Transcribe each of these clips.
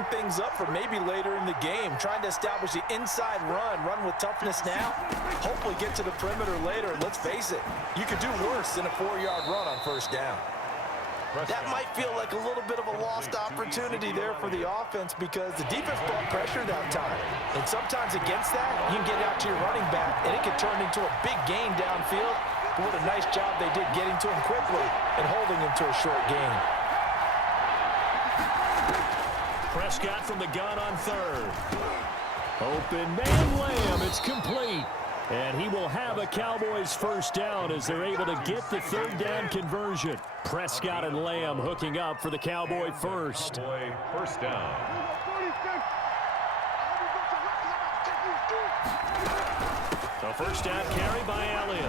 setting things up for maybe later in the game, trying to establish the inside run with toughness now, hopefully get to the perimeter later. And let's face it, you could do worse than a 4-yard run on first down. That might feel like a little bit of a lost opportunity there for the offense because the defense brought pressure that time. And sometimes against that, you can get out to your running back, and it can turn into a big gain downfield. But what a nice job they did getting to him quickly and holding him to a short gain. Prescott from the gun on third. Open man, Lamb. It's complete. And he will have a Cowboys first down as they're able to get the third down conversion. Prescott and Lamb hooking up for the Cowboy first. Cowboy first down. A first down carry by Elliott.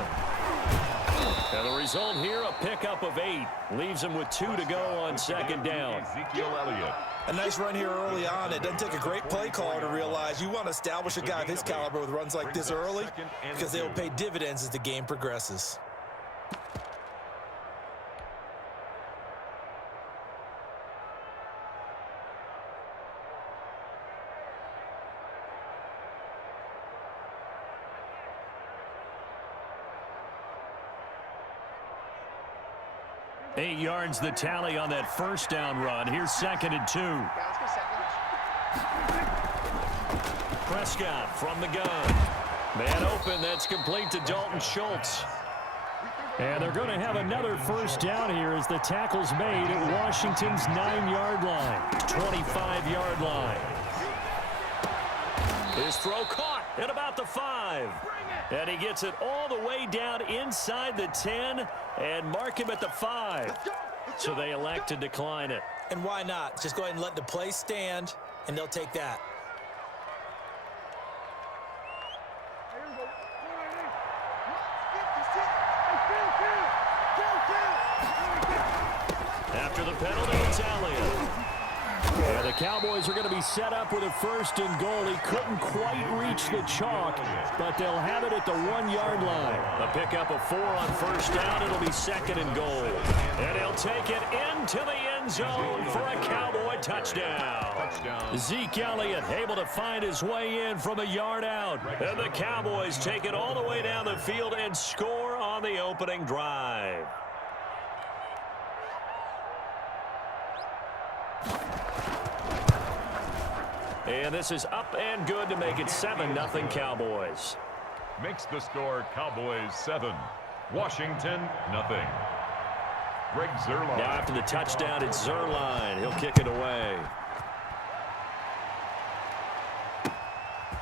And the result here, a pickup of 8. Leaves him with 2 to go on second down. Ezekiel Elliott. A nice run here early on. It doesn't take a great play caller to realize you want to establish a guy of his caliber with runs like this early because they will pay dividends as the game progresses. Eight yards the tally on that first down run. Here's second and 2. Prescott from the gun. Man open. That's complete to Dalton Schultz. And they're going to have another first down here as the tackle's made at Washington's 9-yard line, 25-yard line. His throw caught at about the 5. And he gets it all the way down inside the 10 and mark him at the 5. So they elect to decline it. And why not? Just go ahead and let the play stand, and they'll take that. After the penalty, it's Elliott. And the Cowboys are going to be set up with a first and goal. He couldn't quite reach the chalk, but they'll have it at the 1-yard line. A pickup of 4 on first down. It'll be second and goal. And he'll take it into the end zone for a Cowboy touchdown. Zeke Elliott able to find his way in from a yard out. And the Cowboys take it all the way down the field and score on the opening drive. And this is up and good to make it 7-0 Cowboys. Makes the score Cowboys 7, Washington nothing. Greg Zuerlein. Now after the touchdown, it's Zuerlein. He'll kick it away.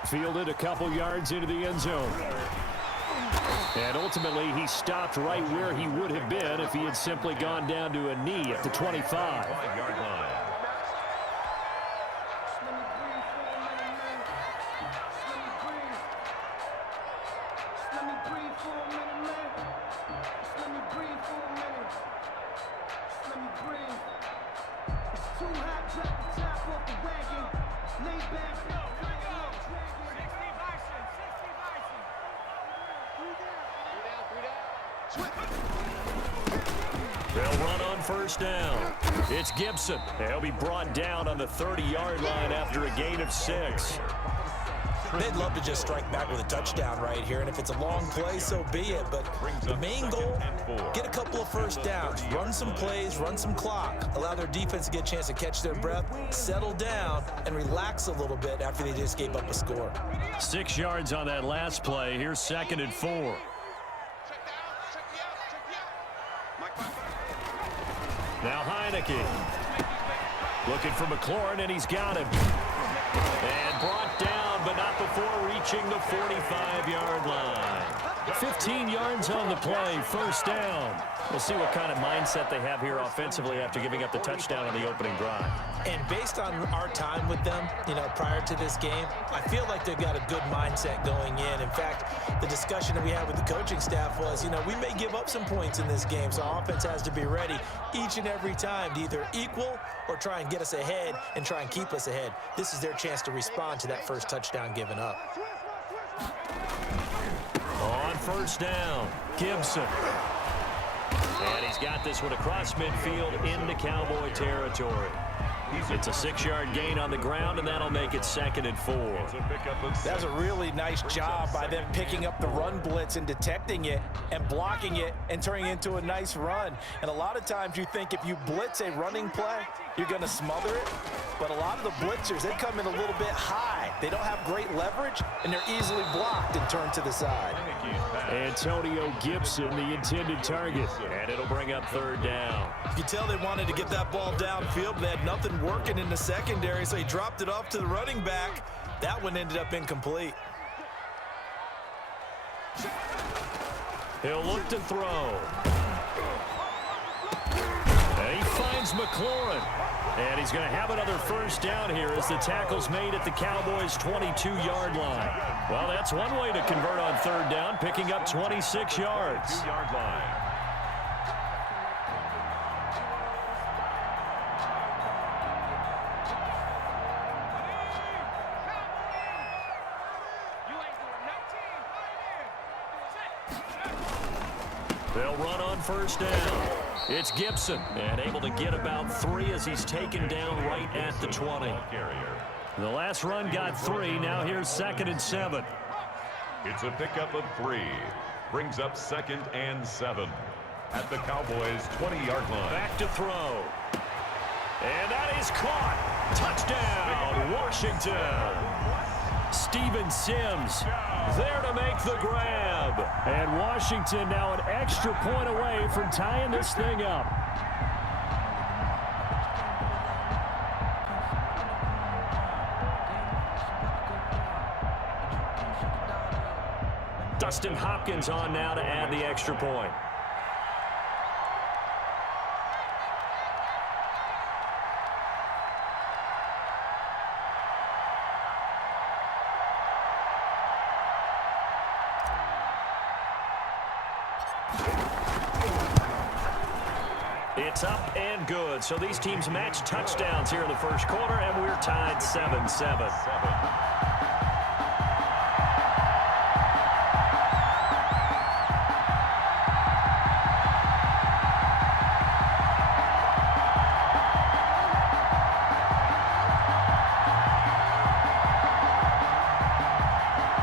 Fielded a couple yards into the end zone. And ultimately, he stopped right where he would have been if he had simply gone down to a knee at the 25. 5-yard line. They'll run on first down. It's Gibson. He'll be brought down on the 30-yard line after a gain of 6. They'd love to just strike back with a touchdown right here, and if it's a long play, so be it. But the main goal, get a couple of first downs, run some plays, run some clock, allow their defense to get a chance to catch their breath, settle down, and relax a little bit after they just gave up a score. 6 yards on that last play. Here's second and 4. Now Heineke looking for McLaurin, and he's got him. And brought down, but not before reaching the 45-yard line. 15 yards on the play, first down. We'll see what kind of mindset they have here offensively after giving up the touchdown on the opening drive. And based on our time with them, prior to this game, I feel like they've got a good mindset going in. In fact, the discussion that we had with the coaching staff was, we may give up some points in this game, so offense has to be ready each and every time to either equal or try and get us ahead and try and keep us ahead. This is their chance to respond to that first touchdown given up. On first down, Gibson. And he's got this one across midfield into Cowboy territory. It's a 6-yard gain on the ground, and that'll make it 2nd and 4. That's a really nice job by them picking up the run blitz and detecting it and blocking it and turning it into a nice run. And a lot of times you think if you blitz a running play, you're going to smother it. But a lot of the blitzers, they come in a little bit high. They don't have great leverage, and they're easily blocked and turned to the side. Antonio Gibson, the intended target, and it'll bring up 3rd down. You can tell they wanted to get that ball downfield, but they had nothing working in the secondary, so he dropped it off to the running back. That one ended up incomplete. He'll look to throw. And he finds McLaurin. And he's going to have another 1st down here as the tackle's made at the Cowboys' 22-yard line. Well, that's one way to convert on 3rd down, picking up 26 yards. 2-yard line. They'll run on 1st down. It's Gibson, and able to get about 3 as he's taken down right at the 20. The last run got 3. Now here's 2nd and 7. It's a pickup of 3. Brings up 2nd and 7 at the Cowboys' 20-yard line. Back to throw. And that is caught. Touchdown, Washington. Steven Sims there to make the grab. And Washington now an extra point away from tying this thing up. Dustin Hopkins on now to add the extra point. It's up and good. So these teams match touchdowns here in the 1st quarter, and we're tied 7-7.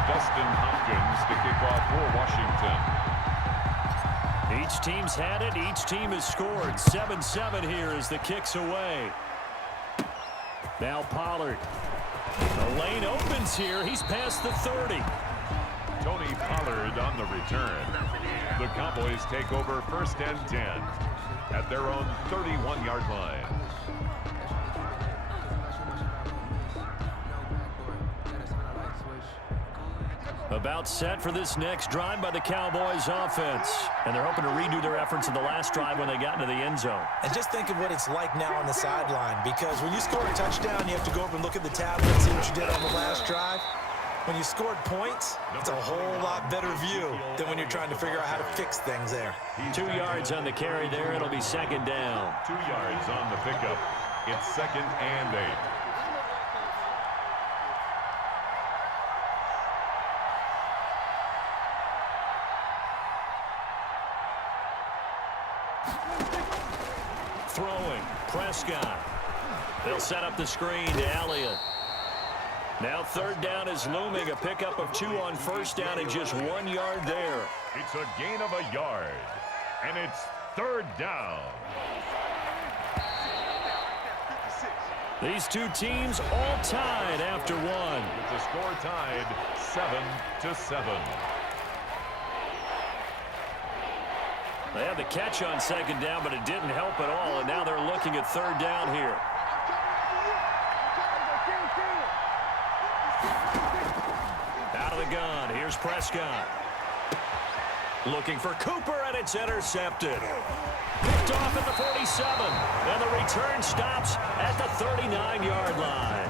Dustin Hopkins to kick off for Washington. Each team's had it. Each team has scored. 7-7 here as the kick's away. Now Pollard. The lane opens here. He's past the 30. Tony Pollard on the return. The Cowboys take over 1st and 10 at their own 31-yard line. About set for this next drive by the Cowboys offense. And they're hoping to redo their efforts in the last drive when they got into the end zone. And just think of what it's like now on the sideline, because when you score a touchdown, you have to go over and look at the tablet and see what you did on the last drive. When you scored points, it's a whole lot better view than when you're trying to figure out how to fix things there. 2 yards on the carry there. It'll be 2nd down. 2 yards on the pickup. It's 2nd and 8. Throwing, Prescott. They'll set up the screen to Elliott. Now 3rd down is looming. A pickup of 2 on 1st down and just 1 yard there. It's a gain of a yard, and it's 3rd down. These two teams all tied after 1. With the score tied 7-7. They had the catch on 2nd down, but it didn't help at all, and now they're looking at 3rd down here. Out of the gun, here's Prescott. Looking for Cooper, and it's intercepted. Picked off at the 47, and the return stops at the 39-yard line.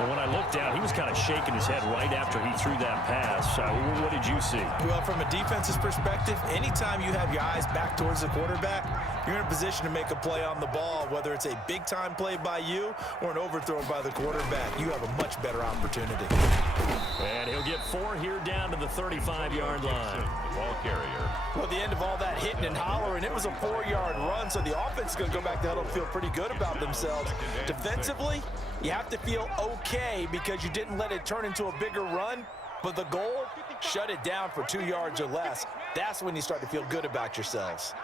And when I looked down, he was kind of shaking his head right after he threw that pass. What did you see? Well, from a defense's perspective, anytime you have your eyes back towards the quarterback, you're in a position to make a play on the ball, whether it's a big-time play by you or an overthrow by the quarterback. You have a much better opportunity. And he'll get 4 here down to the 35-yard line. The ball carrier. Well, at the end of all that hitting and hollering, it was a 4-yard run, so the offense is going to go back to huddle and feel pretty good about themselves. Defensively, you have to feel okay because you didn't let it turn into a bigger run, but the goal, shut it down for 2 yards or less. That's when you start to feel good about yourselves.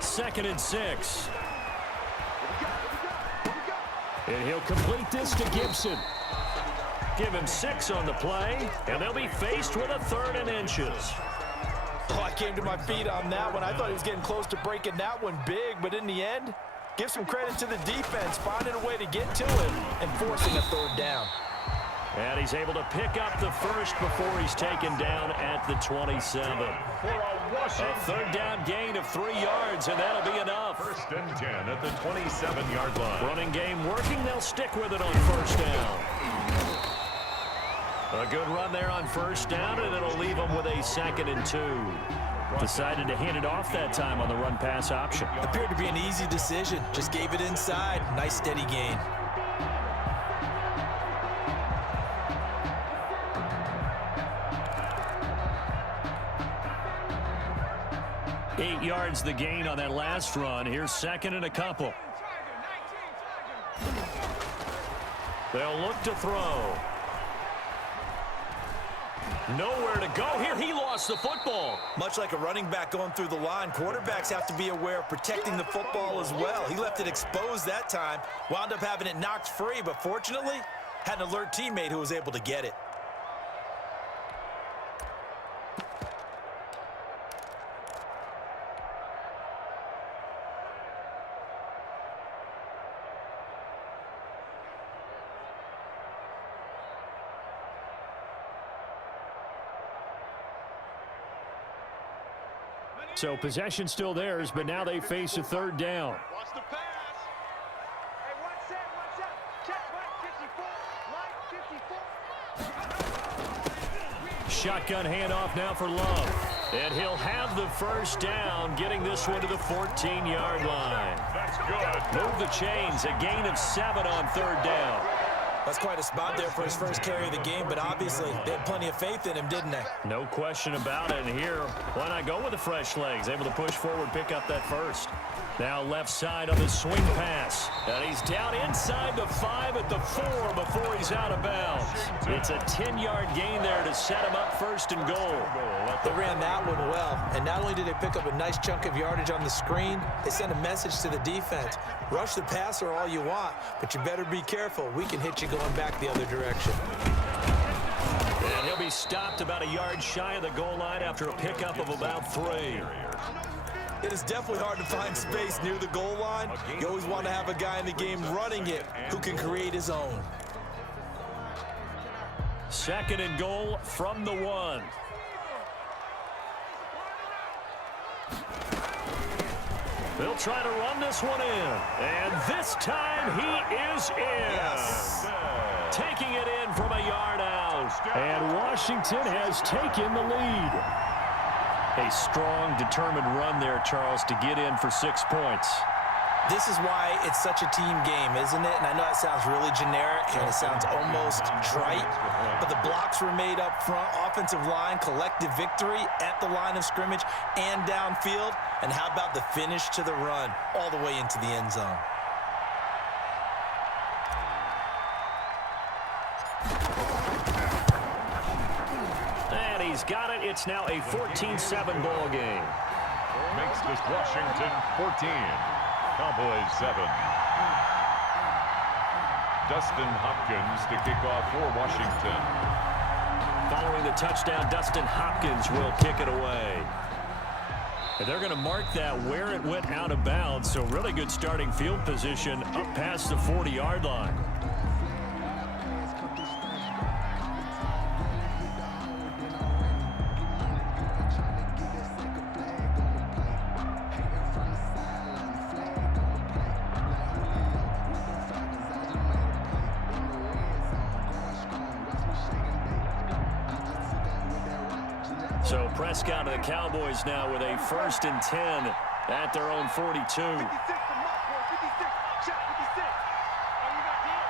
2nd and 6. And he'll complete this to Gibson. Give him 6 on the play, and they'll be faced with a 3rd and inches. Oh, I came to my feet on that one. I thought he was getting close to breaking that one big, but in the end, give some credit to the defense, finding a way to get to him and forcing a 3rd down. And he's able to pick up the first before he's taken down at the 27. A 3rd down gain of 3 yards, and that'll be enough. 1st and 10 at the 27-yard line. Running game working. They'll stick with it on 1st down. A good run there on 1st down, and it'll leave them with a 2nd and 2. Decided to hand it off that time on the run-pass option. Appeared to be an easy decision. Just gave it inside. Nice, steady gain. Eight yards the gain on that last run. Here's 2nd and a couple. They'll look to throw. Nowhere to go here. He lost the football. Much like a running back going through the line, quarterbacks have to be aware of protecting the football as well. He left it exposed that time, wound up having it knocked free, but fortunately, had an alert teammate who was able to get it. So possession still theirs, but now they face a 3rd down. Watch the pass. Hey, watch that. Check line 54. Shotgun handoff now for Love. And he'll have the 1st down, getting this one to the 14-yard line. That's good. Move the chains, a gain of 7 on 3rd down. That's quite a spot there for his first carry of the game, but obviously they had plenty of faith in him, didn't they? No question about it. And here, why not go with the fresh legs? Able to push forward, pick up that first. Now left side on the swing pass. And he's down inside the 5 at the 4 before he's out of bounds. It's a 10-yard gain there to set him up 1st and goal. They ran that one well, and not only did they pick up a nice chunk of yardage on the screen, they sent a message to the defense. Rush the passer all you want, but you better be careful. We can hit you going back the other direction. And he'll be stopped about a yard shy of the goal line after a pickup of about 3. It is definitely hard to find space near the goal line. You always want to have a guy in the game running it who can create his own. 2nd and goal from the 1. They'll try to run this one in. And this time he is in. Yes. Taking it in from a yard out. And Washington has taken the lead. A strong, determined run there, Charles, to get in for 6 points. This is why it's such a team game, isn't it? And I know it sounds really generic and it sounds almost trite, but the blocks were made up front, offensive line, collective victory at the line of scrimmage and downfield. And how about the finish to the run all the way into the end zone? And he's got it. It's now a 14-7 ball game. Makes this Washington 14. Cowboys 7. Dustin Hopkins to kick off for Washington. Following the touchdown, Dustin Hopkins will kick it away. And they're going to mark that where it went out of bounds, so really good starting field position up past the 40-yard line. So Prescott and the Cowboys now with a 1st and 10 at their own 42. 56 from Mark, boy. 56. Shot 56. Oh, you got that?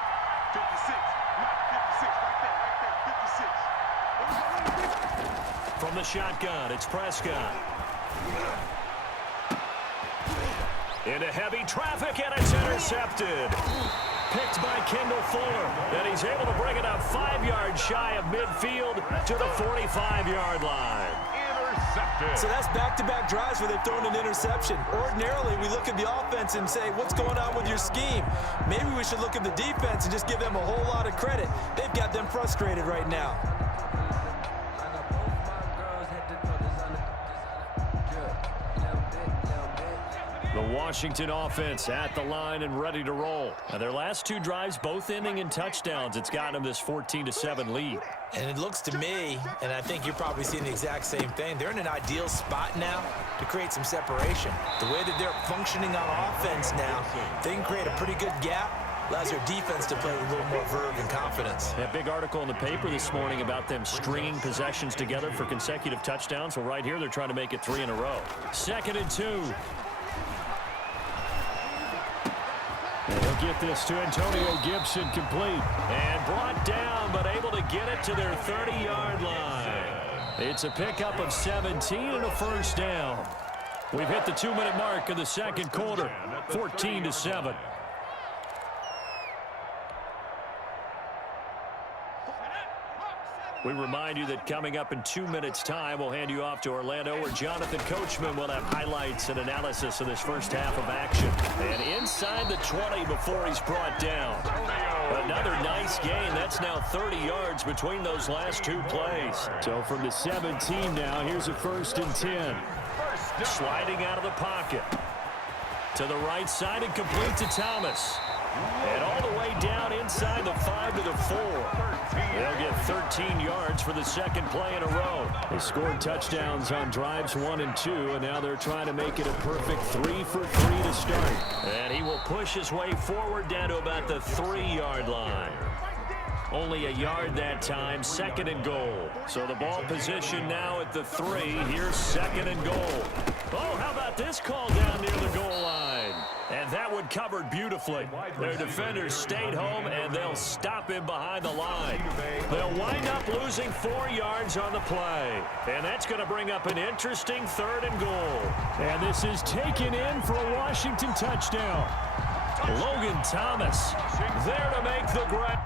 56. Mark, 56. Right there. 56. From the shotgun, it's Prescott. Into heavy traffic, and it's intercepted. Picked by Kendall Fuller, and he's able to bring it up 5 yards shy of midfield to the 45-yard line. Intercepted. So that's back-to-back drives where they've thrown an interception. Ordinarily, we look at the offense and say, what's going on with your scheme? Maybe we should look at the defense and just give them a whole lot of credit. They've got them frustrated right now. The Washington offense at the line and ready to roll. Now their last 2 drives both ending in touchdowns. It's gotten them this 14-7 lead. And it looks to me, and I think you're probably seeing the exact same thing, they're in an ideal spot now to create some separation. The way that they're functioning on offense now, they can create a pretty good gap. Allows their defense to play with a little more verve and confidence. A big article in the paper this morning about them stringing possessions together for consecutive touchdowns. Well, right here, they're trying to make it 3 in a row. 2nd and 2. They'll get this to Antonio Gibson complete. And brought down, but able to get it to their 30-yard line. It's a pickup of 17 and a 1st down. We've hit the 2-minute mark of the 2nd quarter. 14-7. We remind you that coming up in 2 minutes' time, we'll hand you off to Orlando, where Jonathan Coachman will have highlights and analysis of this first half of action. And inside the 20 before he's brought down. Another nice gain. That's now 30 yards between those last 2 plays. So from the 17 now, here's a 1st and 10. Sliding out of the pocket. To the right side and complete to Thomas. And all the way down inside the 5 to the 4. They'll get 13 yards for the 2nd play in a row. They scored touchdowns on drives 1 and 2, and now they're trying to make it a perfect 3 for 3 to start. And he will push his way forward down to about the 3-yard line. Only a yard that time, 2nd and goal. So the ball position now at the 3. Here's 2nd and goal. Oh, how about this call down near the goal line? And that one covered beautifully. Their defenders stayed home, and they'll stop him behind the line. They'll wind up losing 4 yards on the play. And that's going to bring up an interesting 3rd and goal. And this is taken in for a Washington touchdown. Logan Thomas there to make the grab.